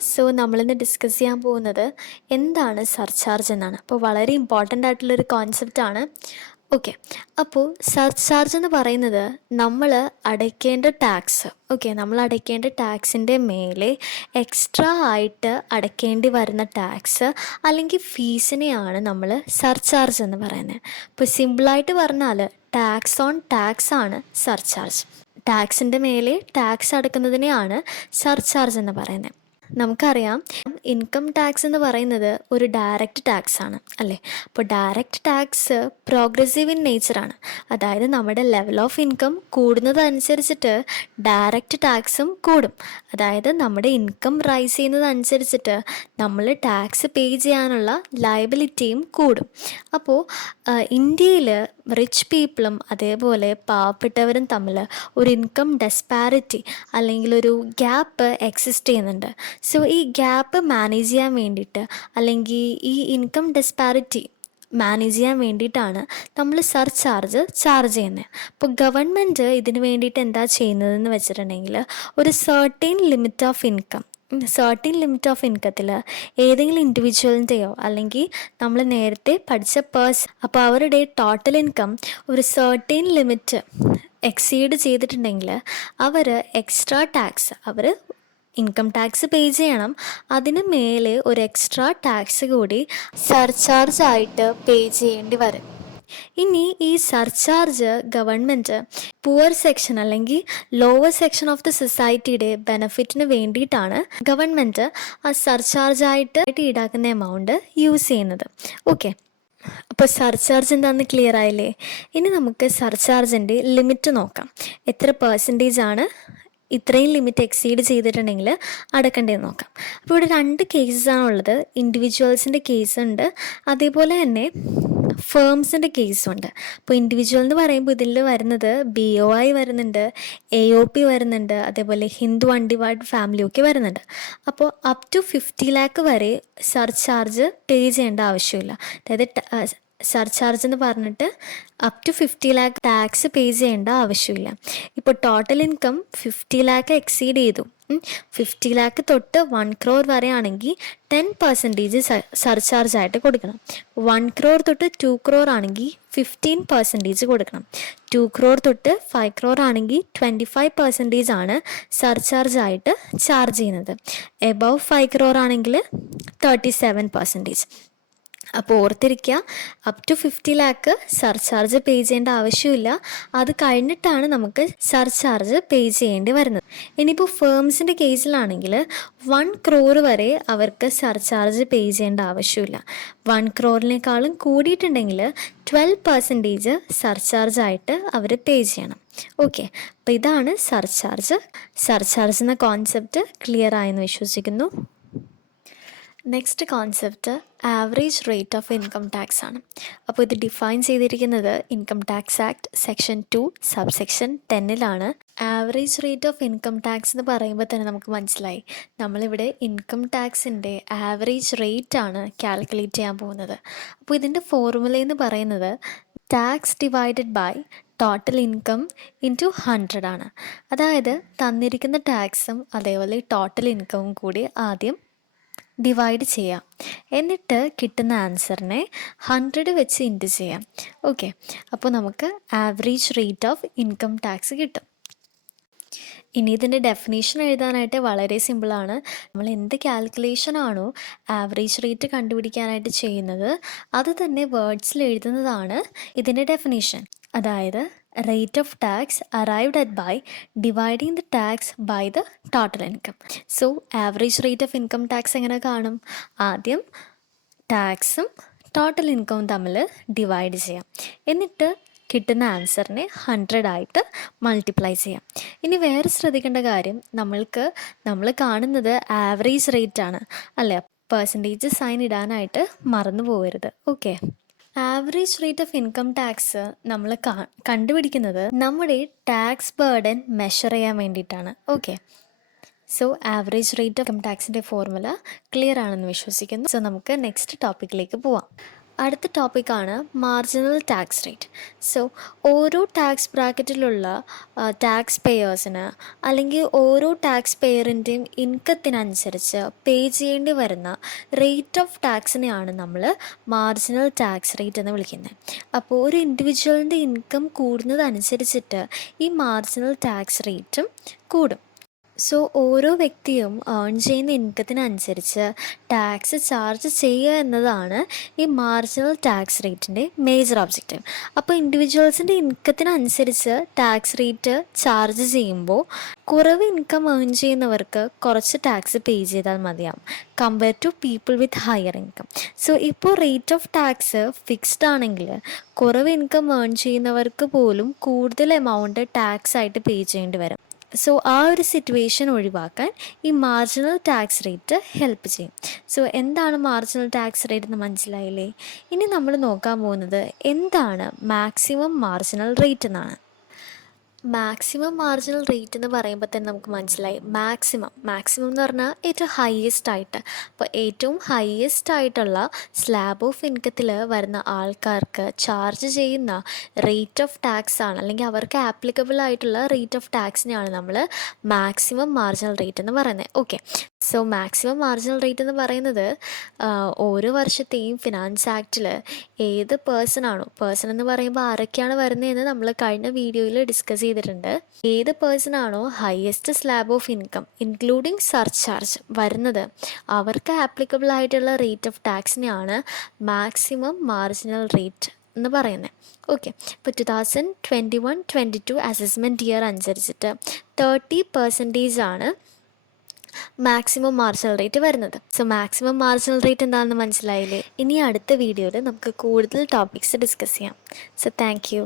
So നമ്മളിന്ന് discuss ചെയ്യാൻ പോകുന്നത് എന്താണ് സർചാർജ് എന്നാണ്. അപ്പോൾ വളരെ ഇമ്പോർട്ടൻ്റ് ആയിട്ടുള്ളൊരു കോൺസെപ്റ്റാണ്. ഓക്കെ, അപ്പോൾ സർചാർജ് എന്ന് പറയുന്നത് നമ്മൾ അടയ്ക്കേണ്ട ടാക്സ്, നമ്മൾ അടയ്ക്കേണ്ട ടാക്സിൻ്റെ മേലെ എക്സ്ട്രാ ആയിട്ട് അടയ്ക്കേണ്ടി വരുന്ന ടാക്സ് അല്ലെങ്കിൽ ഫീസിനെയാണ് നമ്മൾ സർചാർജ് എന്ന് പറയുന്നത്. ഇപ്പോൾ സിമ്പിളായിട്ട് പറഞ്ഞാൽ ടാക്സ് ഓൺ ടാക്സ് ആണ് സർചാർജ്. ടാക്സിൻ്റെ മേലെ ടാക്സ് അടക്കുന്നതിനെയാണ് സർചാർജ് എന്ന് പറയുന്നത്. നമുക്കറിയാം, ഇൻകം ടാക്സ് എന്ന് പറയുന്നത് ഒരു ഡയറക്റ്റ് ടാക്സ് ആണ് അല്ലേ. അപ്പോൾ ഡയറക്റ്റ് ടാക്സ് പ്രോഗ്രസീവ് ഇൻ നേച്ചറാണ്. അതായത് നമ്മുടെ ലെവൽ ഓഫ് ഇൻകം കൂടുന്നതനുസരിച്ചിട്ട് ഡയറക്റ്റ് ടാക്സും കൂടും. അതായത് നമ്മുടെ ഇൻകം റൈസ് ചെയ്യുന്നതനുസരിച്ചിട്ട് നമ്മൾ ടാക്സ് പേ ചെയ്യാനുള്ള ലയബിലിറ്റിയും കൂടും. അപ്പോൾ ഇന്ത്യയിൽ റിച്ച് പീപ്പിളും അതേപോലെ പാവപ്പെട്ടവരും തമ്മിൽ ഒരു ഇൻകം ഡെസ്പാരിറ്റി അല്ലെങ്കിൽ ഒരു ഗ്യാപ്പ് എക്സിസ്റ്റ് ചെയ്യുന്നുണ്ട്. സോ ഈ ഗ്യാപ്പ് മാനേജ് ചെയ്യാൻ വേണ്ടിയിട്ട് അല്ലെങ്കിൽ ഈ ഇൻകം ഡെസ്പാരിറ്റി മാനേജ് ചെയ്യാൻ വേണ്ടിയിട്ടാണ് നമ്മൾ സർചാർജ് ചാർജ് ചെയ്യുന്നത്. അപ്പോൾ ഗവൺമെൻറ് ഇതിന് വേണ്ടിയിട്ട് എന്താ ചെയ്യുന്നതെന്ന് വെച്ചിട്ടുണ്ടെങ്കിൽ ഒരു സർട്ടൈൻ ലിമിറ്റ് ഓഫ് ഇൻകത്തിൽ ഏതെങ്കിലും ഇൻഡിവിജ്വലിൻ്റെയോ അല്ലെങ്കിൽ നമ്മൾ നേരത്തെ പഠിച്ച അപ്പോൾ അവരുടെ ടോട്ടൽ ഇൻകം ഒരു സർട്ടൈൻ ലിമിറ്റ് എക്സീഡ് ചെയ്തിട്ടുണ്ടെങ്കിൽ അവർ extra tax income tax pay ചെയ്യണം. അതിന് മേലെ ഒരു എക്സ്ട്രാ ടാക്സ് കൂടി സർചാർജ് ആയിട്ട് പേ ചെയ്യേണ്ടി വരും. ഇനി ഈ സർചാർജ് ഗവൺമെൻറ് പുവർ സെക്ഷൻ അല്ലെങ്കിൽ ലോവർ സെക്ഷൻ ഓഫ് ദി സൊസൈറ്റിയുടെ ബെനഫിറ്റിന് വേണ്ടിയിട്ടാണ് ഗവൺമെൻറ് ആ സർചാർജായിട്ട് ഈടാക്കുന്ന എമൗണ്ട് യൂസ് ചെയ്യുന്നത്. ഓക്കെ, അപ്പോൾ സർചാർജ് എന്താണെന്ന് ക്ലിയർ ആയില്ലേ? ഇനി നമുക്ക് സർചാർജിൻ്റെ ലിമിറ്റ് നോക്കാം. എത്ര പെർസെൻറ്റേജ് ആണ് ഇത്രയും ലിമിറ്റ് എക്സീഡ് ചെയ്തിട്ടുണ്ടെങ്കിൽ അടക്കേണ്ടതെന്ന് നോക്കാം. അപ്പോൾ ഇവിടെ 2 കേസസാണുള്ളത്. ഇൻഡിവിജ്വൽസിൻ്റെ കേസുണ്ട്, അതേപോലെ തന്നെ ഫേംസിൻ്റെ കേസുണ്ട്. അപ്പോൾ ഇൻഡിവിജ്വൽ എന്ന് പറയുമ്പോൾ ഇതിൽ വരുന്നത് BOI വരുന്നുണ്ട്, AOP വരുന്നുണ്ട്, അതേപോലെ ഹിന്ദു അൺഡിവൈഡ് ഫാമിലിയൊക്കെ വരുന്നുണ്ട്. അപ്പോൾ അപ് ടു 50 lakh വരെ സർചാർജ് പേ ചെയ്യേണ്ട ആവശ്യമില്ല. അതായത് സർചാർജ് എന്ന് പറഞ്ഞിട്ട് up to 50 lakh tax pay ചെയ്യേണ്ട ആവശ്യമില്ല. ഇപ്പോൾ ടോട്ടൽ ഇൻകം 50 lakh എക്സീഡ് ചെയ്തു, 50 lakh തൊട്ട് 1 crore വരെ ആണെങ്കിൽ 10% സർചാർജ് ആയിട്ട് കൊടുക്കണം. 1 crore തൊട്ട് 2 crore ആണെങ്കിൽ 15% കൊടുക്കണം. 2 crore തൊട്ട് 5 crore ആണെങ്കിൽ 25% ആണ് സർചാർജ് ആയിട്ട് ചാർജ് ചെയ്യുന്നത്. എബവ് 5 crore ആണെങ്കിൽ 37%. അപ്പോൾ ഓർത്തിരിക്കുക, up to 50 lakh surcharge pay ചെയ്യേണ്ട ആവശ്യമില്ല. അത് കഴിഞ്ഞിട്ടാണ് നമുക്ക് സർചാർജ് പേ ചെയ്യേണ്ടി വരുന്നത്. ഇനിയിപ്പോൾ ഫേംസിൻ്റെ കേസിലാണെങ്കിൽ 1 crore വരെ അവർക്ക് സർചാർജ് പേ ചെയ്യേണ്ട ആവശ്യമില്ല. 1 crore കൂടിയിട്ടുണ്ടെങ്കിൽ 12% സർചാർജായിട്ട് അവർ പേ ചെയ്യണം. ഓക്കെ, അപ്പോൾ ഇതാണ് സർചാർജ് എന്ന കോൺസെപ്റ്റ് ക്ലിയർ ആയെന്ന് വിശ്വസിക്കുന്നു. Next concept average rate of income tax ആണ്. അപ്പോൾ ഇത് ഡിഫൈൻ ചെയ്തിരിക്കുന്നത് income tax act section 2 subsection 10 average rate of income tax എന്ന് പറയുമ്പോൾ തന്നെ നമുക്ക് മനസ്സിലായി, നമ്മളിവിടെ ഇൻകം ടാക്സിൻ്റെ ആവറേജ് റേറ്റ് ആണ് കാൽക്കുലേറ്റ് ചെയ്യാൻ പോകുന്നത്. അപ്പോൾ ഇതിൻ്റെ ഫോർമുല എന്ന് പറയുന്നത് tax divided by total income into 100 ആണ്. അതായത് തന്നിരിക്കുന്ന ടാക്സും അതേപോലെ ടോട്ടൽ ഇൻകവും കൂടി ആദ്യം ഡിവൈഡ് ചെയ്യാം, എന്നിട്ട് കിട്ടുന്ന ആൻസറിനെ 100 വെച്ച് ഇൻറ്റു ചെയ്യാം. ഓക്കെ, അപ്പോൾ നമുക്ക് average rate of income tax കിട്ടും. ഇനി ഇതിൻ്റെ ഡെഫിനേഷൻ എഴുതാനായിട്ട് വളരെ സിമ്പിളാണ്. നമ്മൾ എന്ത് കാൽക്കുലേഷൻ ആണോ ആവറേജ് റേറ്റ് കണ്ടുപിടിക്കാനായിട്ട് ചെയ്യുന്നത് അത് തന്നെ വേർഡ്സിൽ എഴുതുന്നതാണ് ഇതിൻ്റെ ഡെഫിനേഷൻ. അതായത് rate of tax arrived at by dividing the tax by the total income. So average rate of income tax എങ്ങനെ കാണും? ആദ്യം ടാക്സും ടോട്ടൽ ഇൻകവും തമ്മിൽ ഡിവൈഡ് ചെയ്യാം, എന്നിട്ട് കിട്ടുന്ന ആൻസറിനെ 100 ആയിട്ട് മൾട്ടിപ്ലൈ ചെയ്യാം. ഇനി വേറെ ശ്രദ്ധിക്കേണ്ട കാര്യം, നമ്മൾ കാണുന്നത് ആവറേജ് റേറ്റ് ആണ് അല്ലേ. പെർസെൻറ്റേജ് സൈൻ ഇടാനായിട്ട് മറന്നു പോകരുത്. Okay, average rate of income tax നമ്മൾ കണ്ടുപിടിക്കുന്നത് നമ്മുടെ ടാക്സ് ബേർഡൻ മെഷർ ചെയ്യാൻ വേണ്ടിയിട്ടാണ്. Okay, so average rate of income ടാക്സിൻ്റെ ഫോർമുല ക്ലിയർ ആണെന്ന് വിശ്വസിക്കുന്നു. സോ നമുക്ക് നെക്സ്റ്റ് ടോപ്പിക്കിലേക്ക് പോവാം. അടുത്ത ടോപ്പിക്കാണ് മാർജിനൽ ടാക്സ് റേറ്റ്. സോ ഓരോ ടാക്സ് ബ്രാക്കറ്റിലുള്ള ടാക്സ് പേയേഴ്സിന് അല്ലെങ്കിൽ ഓരോ ടാക്സ് പേയറിൻ്റെയും ഇൻകത്തിനനുസരിച്ച് പേ ചെയ്യേണ്ടി വരുന്ന റേറ്റ് ഓഫ് ടാക്സിനെയാണ് നമ്മൾ മാർജിനൽ ടാക്സ് റേറ്റ് എന്ന് വിളിക്കുന്നത്. അപ്പോൾ ഒരു ഇൻഡിവിജ്വലിൻ്റെ ഇൻകം കൂടുന്നതനുസരിച്ചിട്ട് ഈ മാർജിനൽ ടാക്സ് റേറ്റും കൂടും. സോ ഓരോ വ്യക്തിയും ഏൺ ചെയ്യുന്ന ഇൻകത്തിനനുസരിച്ച് ടാക്സ് ചാർജ് ചെയ്യുക എന്നതാണ് ഈ മാർജിനൽ ടാക്സ് റേറ്റിൻ്റെ മേജർ ഒബ്ജക്റ്റീവ്. അപ്പോൾ ഇൻഡിവിജ്വൽസിൻ്റെ ഇൻകത്തിനനുസരിച്ച് ടാക്സ് റേറ്റ് ചാർജ് ചെയ്യുമ്പോൾ കുറവ് ഇൻകം ഏൺ ചെയ്യുന്നവർക്ക് കുറച്ച് ടാക്സ് പേ ചെയ്താൽ മതിയാവും compare to people with higher income. So ഇപ്പോൾ റേറ്റ് ഓഫ് ടാക്സ് ഫിക്സ്ഡ് ആണെങ്കിൽ കുറവ് ഇൻകം ഏൺ ചെയ്യുന്നവർക്ക് പോലും കൂടുതൽ എമൗണ്ട് ടാക്സ് ആയിട്ട് പേ ചെയ്യേണ്ടി വരും. സോ ആ ഒരു സിറ്റുവേഷൻ ഒഴിവാക്കാൻ ഈ മാർജിനൽ ടാക്സ് റേറ്റ് ഹെൽപ്പ് ചെയ്യും. സോ എന്താണ് മാർജിനൽ ടാക്സ് റേറ്റ് എന്ന് മനസ്സിലായില്ലേ? ഇനി നമ്മൾ നോക്കാൻ പോകുന്നത് എന്താണ് മാക്സിമം മാർജിനൽ റേറ്റ് എന്നാണ്. മാക്സിമം മാർജിനൽ റേറ്റ് എന്ന് പറയുമ്പോൾ തന്നെ നമുക്ക് മനസ്സിലായി മാക്സിമം എന്ന് പറഞ്ഞാൽ ഏറ്റവും ഹയസ്റ്റ് ആയിട്ട്. അപ്പോൾ ഏറ്റവും ഹയസ്റ്റ് ആയിട്ടുള്ള സ്ലാബ് ഓഫ് ഇൻകത്തിൽ വരുന്ന ആൾക്കാർക്ക് ചാർജ് ചെയ്യുന്ന റേറ്റ് ഓഫ് ടാക്സ് ആണ്, അല്ലെങ്കിൽ അവർക്ക് ആപ്ലിക്കബിൾ ആയിട്ടുള്ള റേറ്റ് ഓഫ് ടാക്സിനെയാണ് നമ്മൾ മാക്സിമം മാർജിനൽ റേറ്റ് എന്ന് പറയുന്നത്. Okay, so maximum marginal rate എന്ന് പറയുന്നത് ഓരോ വർഷത്തെയും ഫിനാൻസ് ആക്റ്റിൽ ഏത് പേഴ്സൺ എന്ന് പറയുമ്പോൾ ആരൊക്കെയാണ് വരുന്നതെന്ന് നമ്മൾ കഴിഞ്ഞ വീഡിയോയിൽ ഡിസ്കസ് ചെയ്തിട്ടുണ്ട്. ഏത് പേഴ്സൺ ആണോ highest slab of income including surcharge വരുന്നത് അവർക്ക് ആപ്ലിക്കബിൾ ആയിട്ടുള്ള റേറ്റ് ഓഫ് ടാക്സിനെയാണ് മാക്സിമം മാർജിനൽ റേറ്റ് എന്ന് പറയുന്നത്. ഓക്കെ, ഇപ്പോൾ 2021-22 അസസ്മെൻറ്റ് ഇയർ അനുസരിച്ചിട്ട് 30% ആണ് മാക്സിമം മാർജിനൽ റേറ്റ് വരുന്നത്. സോ മാക്സിമം മാർജിനൽ റേറ്റ് എന്താണെന്ന് മനസ്സിലായില്ലേ? ഇനി അടുത്ത വീഡിയോയിൽ നമുക്ക് കൂടുതൽ ടോപ്പിക്സ് ഡിസ്കസ് ചെയ്യാം. So thank you.